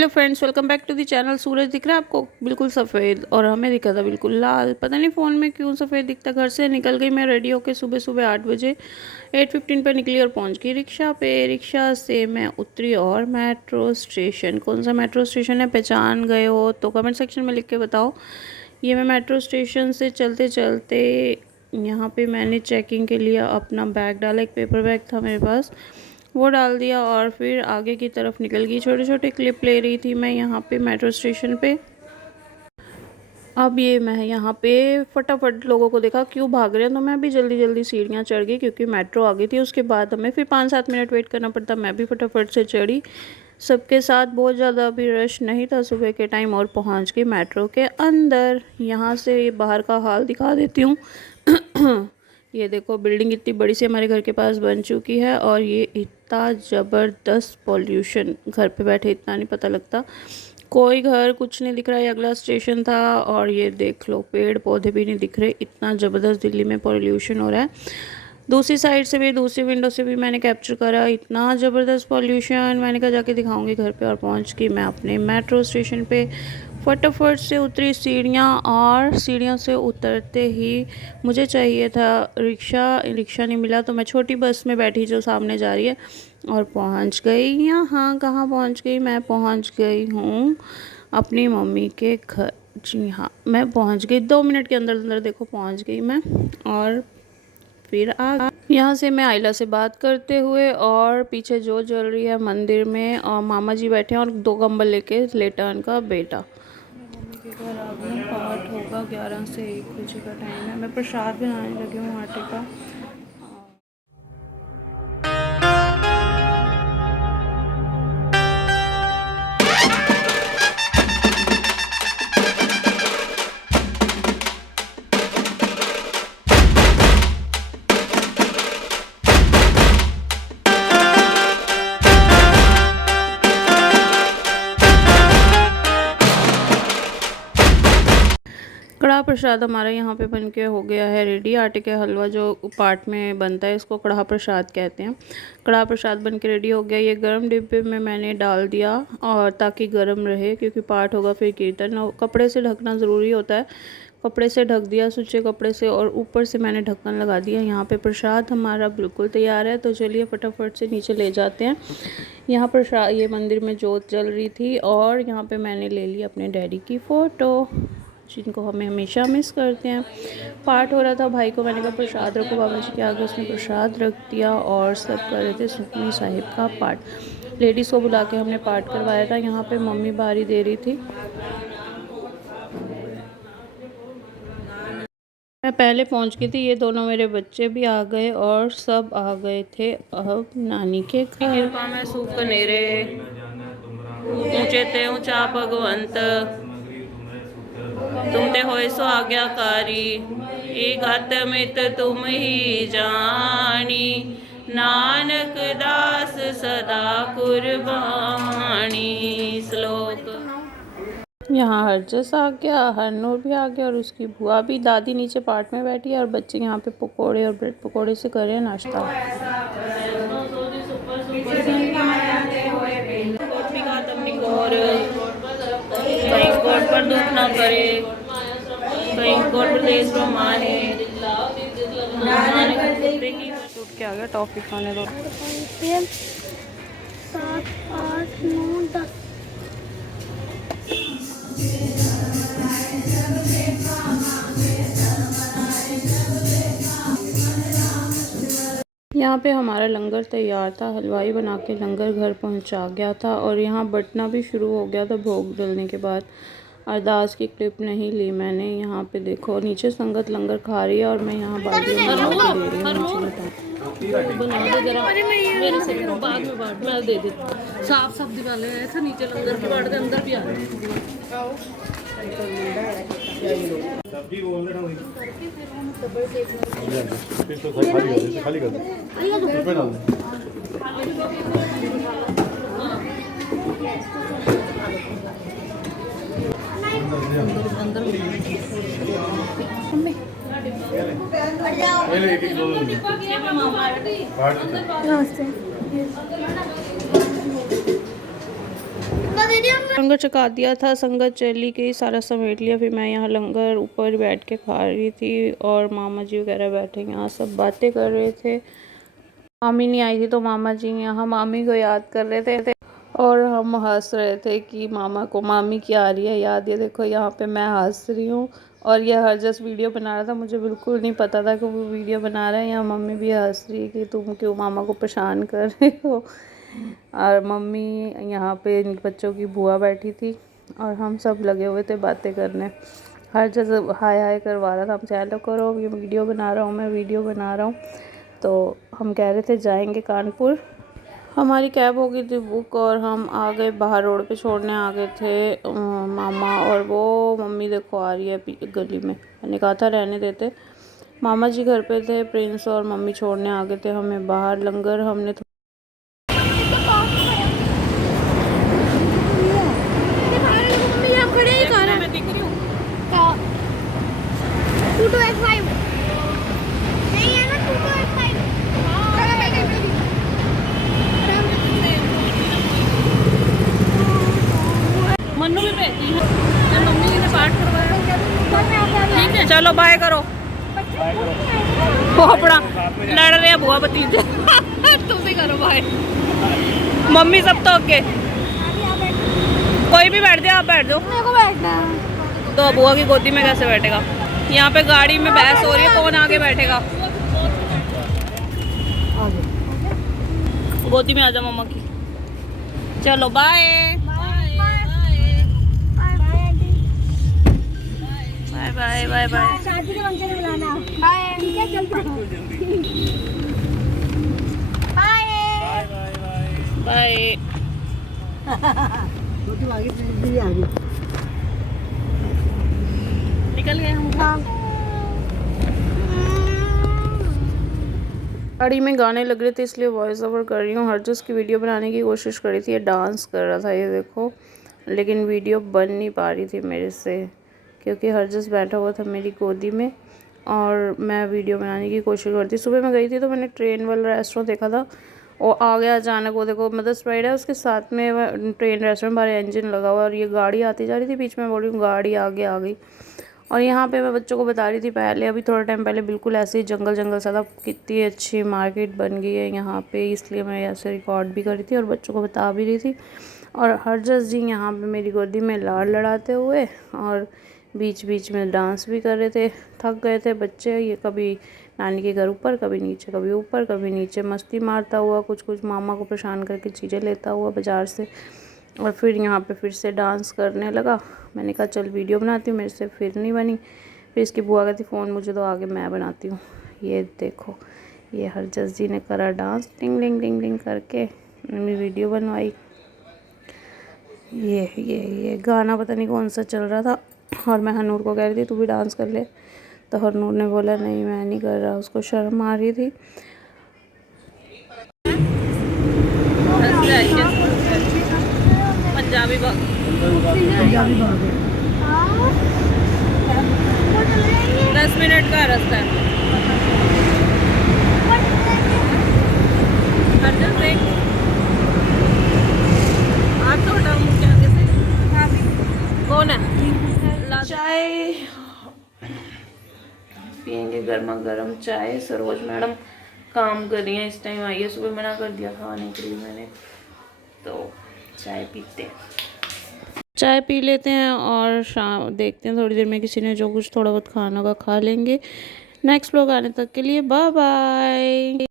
Hello friends, welcome back to the channel. सूरज दिख रहा है आपको बिल्कुल सफ़ेद, और हमें दिखा था बिल्कुल लाल। पता नहीं फ़ोन में क्यों सफ़ेद दिखता। घर से निकल गई मैं रेडी होकर सुबह सुबह 8 बजे 8:15 पर निकली और पहुंच गई रिक्शा पे। रिक्शा से मैं उतरी और मेट्रो स्टेशन, कौन सा मेट्रो स्टेशन है पहचान गए हो तो कमेंट सेक्शन में लिख के बताओ। ये मैं मेट्रो स्टेशन से चलते चलते यहाँ पे मैंने चेकिंग के लिए अपना बैग डाला। एक पेपर बैग था मेरे पास, वो डाल दिया और फिर आगे की तरफ निकल गई। छोटे छोटे क्लिप ले रही थी मैं यहाँ पे मेट्रो स्टेशन पे। अब ये मैं यहाँ पे फटाफट लोगों को देखा क्यों भाग रहे हैं, तो मैं भी जल्दी जल्दी सीढ़ियाँ चढ़ गई क्योंकि मेट्रो आ गई थी। उसके बाद हमें फिर 5-7 मिनट वेट करना पड़ता। मैं भी फटाफट से चढ़ी सबके साथ। बहुत ज़्यादा भी रश नहीं था सुबह के टाइम, और पहुँच गई मेट्रो के अंदर। यहाँ से बाहर का हाल दिखा देती हूँ। ये देखो, बिल्डिंग इतनी बड़ी सी हमारे घर के पास बन चुकी है, और ये इतना ज़बरदस्त पॉल्यूशन, घर पे बैठे इतना नहीं पता लगता। कोई घर कुछ नहीं दिख रहा है। अगला स्टेशन था, और ये देख लो पेड़ पौधे भी नहीं दिख रहे। इतना ज़बरदस्त दिल्ली में पॉल्यूशन हो रहा है। दूसरी साइड से भी, दूसरी विंडो से भी मैंने कैप्चर करा, इतना ज़बरदस्त पॉल्यूशन। मैंने कहा जाके दिखाऊंगी घर पे, और पहुंच गई मैं अपने मेट्रो स्टेशन पे। फटाफट से उतरी सीढ़ियाँ, और सीढ़ियों से उतरते ही मुझे चाहिए था रिक्शा। रिक्शा नहीं मिला तो मैं छोटी बस में बैठी जो सामने जा रही है, और पहुंच गई यहाँ। कहाँ पहुंच गई मैं? पहुंच गई हूँ अपनी मम्मी के घर। जी हाँ, मैं पहुंच गई 2 मिनट के अंदर अंदर। देखो पहुंच गई मैं। और फिर यहाँ से मैं आइला से बात करते हुए, और पीछे जो जल रही है मंदिर में, और मामा जी बैठे हैं और 2 कंबल लेके लेटा उनका बेटा। मम्मी के घर आ गई हूँ। पाठ होगा 11 से 1 बजे का टाइम है। मैं प्रसाद बनाने लगी हूँ आटे का। कढ़ा प्रसाद हमारा यहाँ पे बन के हो गया है रेडी। आटे के हलवा जो पाठ में बनता है, इसको कढ़ा प्रसाद कहते हैं। कढ़ा प्रसाद बन के रेडी हो गया। ये गर्म डिब्बे में मैंने डाल दिया, और ताकि गर्म रहे क्योंकि पाठ होगा फिर कीर्तन। और कपड़े से ढकना ज़रूरी होता है। कपड़े से ढक दिया, सूचे कपड़े से, और ऊपर से मैंने ढक्कन लगा दिया। यहाँ पे प्रसाद हमारा बिल्कुल तैयार है। तो चलिए फटाफट से नीचे ले जाते हैं। यहाँ प्रसाद, ये मंदिर में जोत जल रही थी, और यहाँ पे मैंने ले ली अपने डैडी की फ़ोटो, जिनको हमें हमेशा मिस करते हैं। पाठ हो रहा था, भाई को मैंने कहा प्रसाद रखो बाबा जी के आगे, उसने प्रसाद रख दिया, और सब कर रहे थे सुखमनी साहिब का पाठ। लेडीज़ को बुला के हमने पाठ करवाया था। यहाँ पे मम्मी बारी दे रही थी। मैं पहले पहुंच गई थी। ये दोनों मेरे बच्चे भी आ गए, और सब आ गए थे अब नानी के घर। कृपा में सुख नेरे, ऊंचे ते ऊंचा भगवंत, तुम ते होए सो आज्ञाकारी, ए गत मित तुम ही जानी, नानक दास सदा कुर्बानी। श्लोक। यहाँ हरजस आ गया, हरनूर भी आ गया, और उसकी बुआ भी। दादी नीचे पार्ट में बैठी है, और बच्चे यहाँ पे पकोड़े और ब्रेड पकोड़े से कर रहे हैं नाश्ता। कहीं कोट पर दुख न करे, कहीं कोट प्रदेश को माने। टूट के आ गया। टॉफी खाने दो। 7, 8, 9, 10। यहाँ पे हमारा लंगर तैयार था। हलवाई बना के लंगर घर पहुँचा गया था, और यहाँ बटना भी शुरू हो गया था भोग डलने के बाद। अरदास की क्लिप नहीं ली मैंने। यहाँ पे देखो नीचे संगत लंगर खा रही है, और मैं यहाँ बाल्टी में दे रही हूँ। बना दे जरा मेरे से बाद में बांट, मैं दे देती। साफ सब्जी वाले ऐसा नीचे लंगर की बांट दे, अंदर भी आ सब्जी बोल रहे हैं फिर तो खाली कर दो। अंदर नमस्ते। लंगर चखा दिया था, संगत चली गई, सारा समेट लिया। फिर मैं यहाँ लंगर ऊपर बैठ के खा रही थी और मामा जी वगैरह बैठे यहाँ सब बातें कर रहे थे। मामी नहीं आई थी तो मामा जी यहाँ मामी को याद कर रहे थे और हम हंस रहे थे कि मामा को मामी की आ रही है याद। ये देखो यहाँ पे मैं हंस रही हूँ और ये हर जस्ट वीडियो बना रहा था, मुझे बिल्कुल नहीं पता था कि वो वीडियो बना रहा है। यहाँ मम्मी भी हंस रही है कि तुम क्यों मामा को परेशान कर रहे हो। और मम्मी यहाँ पे बच्चों की बुआ बैठी थी और हम सब लगे हुए थे बातें करने। हर जगह हाय हाय करवा रहा था, हम चैनल करो, ये वीडियो बना रहा हूँ, मैं वीडियो बना रहा हूँ। तो हम कह रहे थे जाएंगे कानपुर। हमारी कैब हो गई थी बुक और हम आ गए बाहर, रोड पे छोड़ने आ गए थे मामा। और वो मम्मी देखो आ रही है गली में, मैंने कहा था रहने देते। मामा जी घर पे थे, प्रिंस और मम्मी छोड़ने आ गए थे हमें बाहर। लंगर हमने मन्नू भी भेजी है, मम्मी ने पाठ करवाया। ठीक है चलो बाय करो। वो अपना लड़ रहे हैं बुआ भतीजे। तुम भी करो बाय। मम्मी सब तो ओके, कोई भी बैठ जाए, आप बैठ जाओ। मेरे को बैठना है। तो बुआ की गोदी में कैसे बैठेगा? यहाँ पे गाड़ी में बहस हो रही है कौन आगे बैठेगा। गोदी में आ जा मम्मा की। चलो bye bye bye bye bye. शादी के फंक्शन में बुलाना। बाय। ठीक है जल्दी। Bye bye. निकल गए हम। गाड़ी में गाने लग रहे थे इसलिए वॉइस ओवर कर रही हूँ। हरजस की वीडियो बनाने की कोशिश करी थी, ये डांस कर रहा था ये देखो, लेकिन वीडियो बन नहीं पा रही थी मेरे से क्योंकि हरजस बैठा हुआ था मेरी गोदी में और मैं वीडियो बनाने की कोशिश करती। सुबह मैं गई थी तो मैंने ट्रेन वाला रेस्टोरेंट देखा था, वो आ गया अचानक। वो देखो मदर्स प्राइड है, उसके साथ में ट्रेन रेस्टोरेंट, बाहर इंजन लगा हुआ और ये गाड़ी आती जा रही थी बीच में। बोल रही हूँ गाड़ी आगे आ गई। और यहाँ पे मैं बच्चों को बता रही थी पहले, अभी थोड़ा टाइम पहले बिल्कुल ऐसे ही जंगल जंगल सा था। कितनी अच्छी मार्केट बन गई है यहाँ पे, इसलिए मैं ऐसे रिकॉर्ड भी कर रही थी और बच्चों को बता भी रही थी। और हरजस जी यहाँ पे मेरी गोदी में लाड़ लड़ाते हुए और बीच बीच में डांस भी कर रहे थे। थक गए थे बच्चे, ये कभी नानी के घर ऊपर, कभी नीचे, कभी ऊपर, कभी नीचे, मस्ती मारता हुआ, कुछ कुछ मामा को परेशान करके चीज़ें लेता हुआ बाज़ार से। और फिर यहाँ पे फिर से डांस करने लगा। मैंने कहा चल वीडियो बनाती हूँ, मेरे से फिर नहीं बनी। फिर इसकी बुआ कहती फ़ोन मुझे तो आगे मैं बनाती हूँ। ये देखो ये हरजस जी ने करा डांस, टिंग टिंग टिंग टिंग करके मैंने वीडियो बनवाई। ये गाना पता नहीं कौन सा चल रहा था और मैं हनूर को कह रही थी तू भी डांस कर ले, तो हनूर ने बोला नहीं मैं नहीं कर रहा, उसको शर्म आ रही थी। पंजाबी बाग 10 मिनट का रास्ता है। हरजस देख आप तो हटाओ मुझे आगे से। कौन है? चाय पियेंगे, गर्मा गर्म चाय। सरोज मैडम काम कर रही हैं इस टाइम आई है, सुबह मना कर दिया था आने के लिए मैंने, तो चाय पीते हैं। चाय पी लेते हैं और शाम देखते हैं थोड़ी देर में किसी ने जो कुछ थोड़ा बहुत खाना होगा खा लेंगे। नेक्स्ट व्लॉग आने तक के लिए बाय बाय।